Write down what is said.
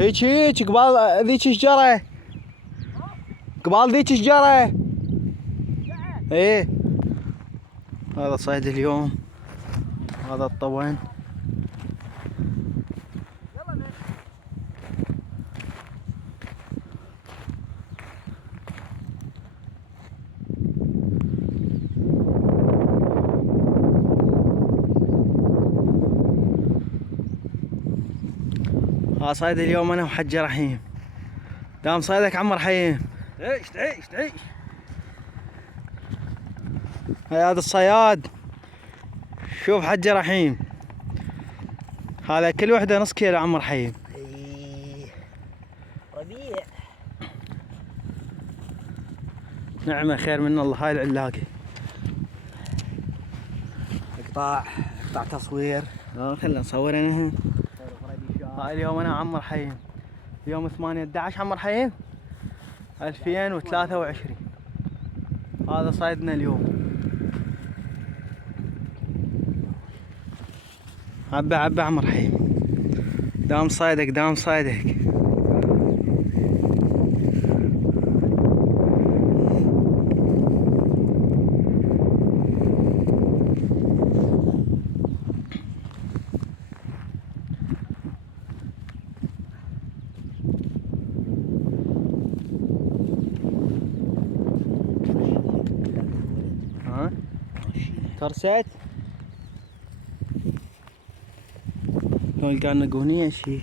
هيك قبال ذيك الشجرة، قبال ذيك الشجرة. ايه هذا صيد اليوم، هذا الطون. ها صيد اليوم انا وحج رحيم. دام صيدك عم رحيم. تعيش. هذا الصياد، شوف حج رحيم، هذا كل وحده نص كيلو عم رحيم. ربيع. نعمة خير من الله. هاي العلاقة اقطاع تصوير. خلنا نصور انا. هاي اليوم انا عم رحيم، يوم 8/11 عم رحيم 2023. هذا صيدنا اليوم. عبا عم رحيم، دام صيدك دام صيدك. ها ترسات لو لقانا قونية شي.